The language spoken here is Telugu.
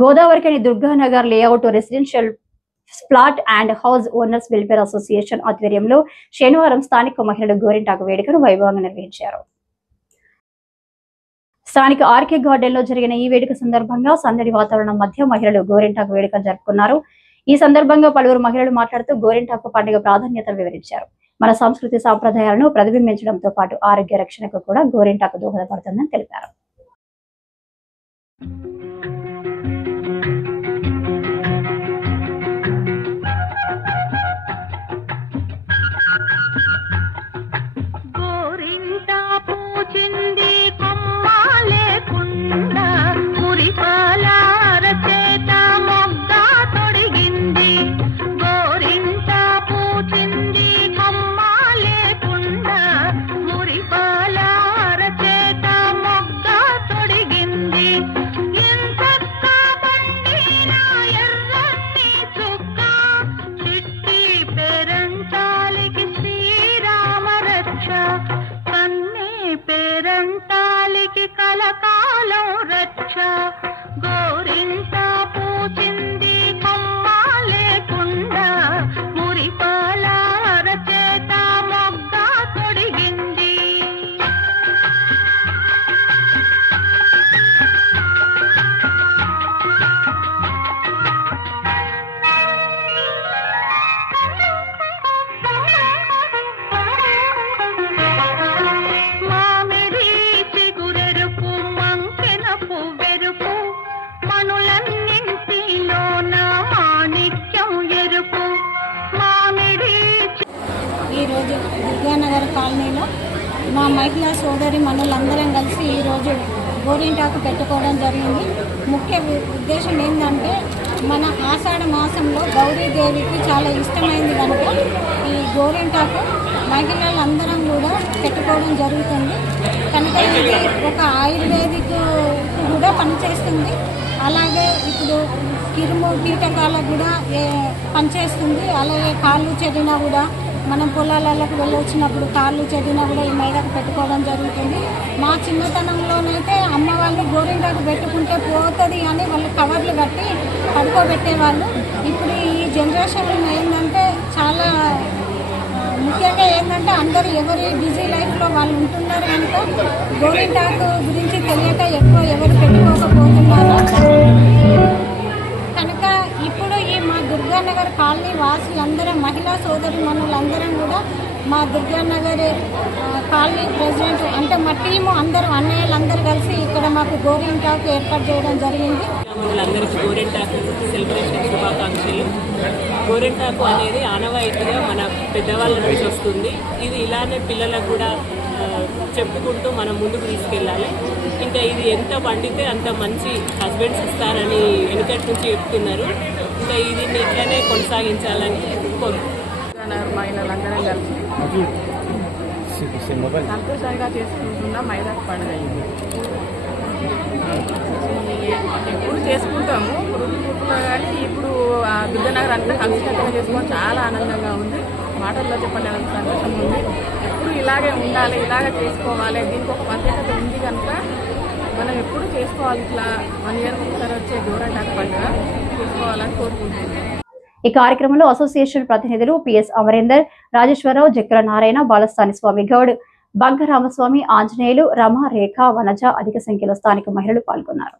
Godavarikhani Durganagar layout residential flat and house owners welfare association ఆధ్వర్యంలో శనివారం స్థానిక మహిళలు గోరింటాకు వేడుకను వైభవంగా నిర్వహించారు. స్థానిక ఆర్కే గార్డెన్ లో జరిగిన ఈ వేడుక సందర్భంగా సందడి వాతావరణం మధ్య మహిళలు గోరింటాకు వేడుక జరుపుకున్నారు. ఈ సందర్భంగా పలువురు మహిళలు మాట్లాడుతూ గోరింటాకు పండుగ ప్రాధాన్యతను వివరించారు. మన సంస్కృతి సాంప్రదాయాలను ప్రతిబింబించడంతో పాటు ఆరోగ్య రక్షణకు కూడా గోరింటాకు దోహదపడుతుందని తెలిపారు. పేరంటాలికి కలకాలం రక్ష గోరింట పూచింది కొమ్మ లేకుండా మురిపాల అరచేత మొగ్గ తొడిగింది. ఈరోజు దుర్గానగర్ కాలనీలో మా మహిళా సోదరి మనులందరం కలిసి ఈరోజు గోరింటాకు పెట్టుకోవడం జరిగింది. ముఖ్య ఉద్దేశం ఏంటంటే మన ఆషాఢ మాసంలో గౌరీదేవికి చాలా ఇష్టమైంది కనుక ఈ గోరింటాకు మహిళలందరం కూడా పెట్టుకోవడం జరుగుతుంది. కనుక ఇది ఒక ఆయుర్వేదిక్ కూడా పనిచేస్తుంది. అలాగే ఇప్పుడు కిరుము కీటకాలకు కూడా పనిచేస్తుంది. అలాగే కాళ్ళు చెడినా కూడా మనం పొలాలకు వెళ్ళి వచ్చినప్పుడు కాళ్ళు చెడినా కూడా ఈ మైదాకు పెట్టుకోవడం జరుగుతుంది. మా చిన్నతనంలోనైతే అమ్మ వాళ్ళు గోరింటాకు పెట్టుకుంటే పోతుంది అని వాళ్ళు కవర్లు కట్టి పడుకోబెట్టేవాళ్ళు. ఇప్పుడు ఈ జనరేషన్ ఏంటంటే చాలా ముఖ్యంగా ఏంటంటే అందరూ ఎవరి బిజీ లైఫ్లో వాళ్ళు ఉంటున్నారు కనుక గోరింటాకు గురించి తెలియక ఎక్కువ ఎవరు పెట్టుకోకపోతున్నారు. కనుక ఇప్పుడు ఈ మా దుర్గానగర్ కాలనీ వాసులందరం మహిళా సోదరి మనులందరం కూడా మా దుర్గానగర్ కాలనీ ప్రెసిడెంట్ అంటే మా టీము అందరూ అన్నయ్యలందరూ కలిసి ఇక్కడ మాకు గోరింటాకు ఏర్పాటు చేయడం జరిగింది. అందరికీ గోరింటాకు సెలబ్రేషన్ శుభాకాంక్షలు. గోరింటాకు అనేది ఆనవాయితీగా మన పెద్దవాళ్ళ నుంచి వస్తుంది. ఇది ఇలానే పిల్లలకు కూడా చెప్పుకుంటూ మనం ముందుకు తీసుకెళ్ళాలి. ఇంకా ఇది ఎంత పండితే అంత మంచి హస్బెండ్స్ ఇస్తారని వెనుకటి నుంచి చెప్తున్నారు. ఇంకా ఇది ఇట్లనే కొనసాగించాలని కోరుకుంటున్నారు. మహిళలందరం కలిసి సంతోషంగా చేసుకుంటున్న మైదాకు పండుగ ఇది. ఎప్పుడు చేసుకుంటాము పురుగులో, కానీ ఇప్పుడు దుర్గానగర్ అంతా సంస్కృతంగా చేసుకొని చాలా ఆనందంగా ఉంది. మాటల్లో చెప్పలేనంత సంతోషం ఉంది. ఎప్పుడు ఇలాగే ఉండాలి, ఇలాగే చేసుకోవాలి. దీనికి ఒక ప్రత్యేకత ఉంది కనుక మనం ఎప్పుడు చేసుకోవాలి. ఇట్లా 1 year ఒకసారి వచ్చే గోరింటాకు పండుగ చేసుకోవాలని కోరుకుంటున్నాం. ఈ కార్యక్రమంలో అసోసియేషన్ ప్రతినిధులు పిఎస్ అమరేందర్, రాజేశ్వరరావు, జక్కర నారాయణ, బాలస్థాని స్వామి గౌడ్, బంగ రామస్వామి, ఆంజనేయులు, రమ, రేఖ, వనజ అధిక సంఖ్యలో స్థానిక మహిళలు పాల్గొన్నారు.